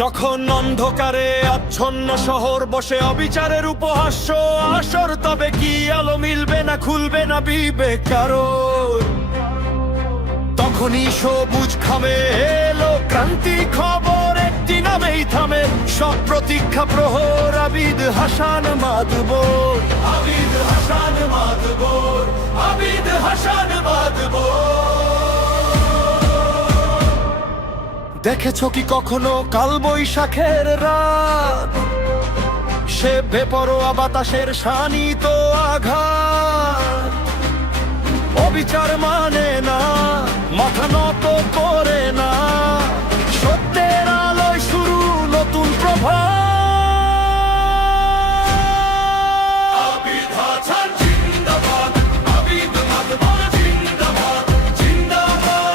যখন অন্ধকারে আচ্ছন্ন শহর বসে অবিচারের উপহাস্য আসর, তবে কি আলো মিলবে না, খুলবে না বিবেক কারো? তখনই সবুজ খামে এলো ক্রান্তি খবর, একটি নামেই থামে সব প্রতীক্ষা প্রহর। আবিদ হাসান মাদবর, আবিদ হাসান মাদবর, আবিদ হাসান মাদবর। দেখেছো কি কখনো কাল বৈশাখের রাত, সে বেপরোয়া বাতাসের শানিত আঘাত? অবিচার মানে না, মাথা নত করে না, সত্যের আলোয় শুরু নতুন প্রভাত। আবিদ হাসান জিন্দাবাদ, আবিদ মাদবর জিন্দাবাদ, জিন্দাবাদ,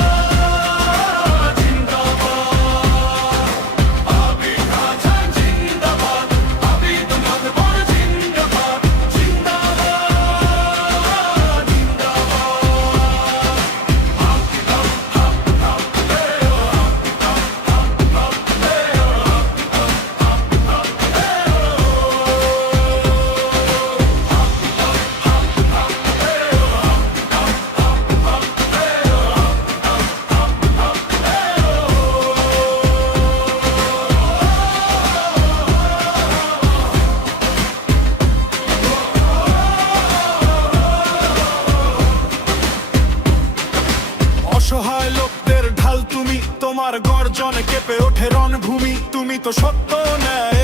জিন্দাবাদ। আবিদ হাসান জিন্দাবাদ, আবিদ মাদবর জিন্দাবাদ, জিন্দাবাদ, অসহায় লোকদের ঢাল তুমি, তোমার গর্জনে কেঁপে ওঠে রণভূমি। তুমি তো সত্য ন্যায়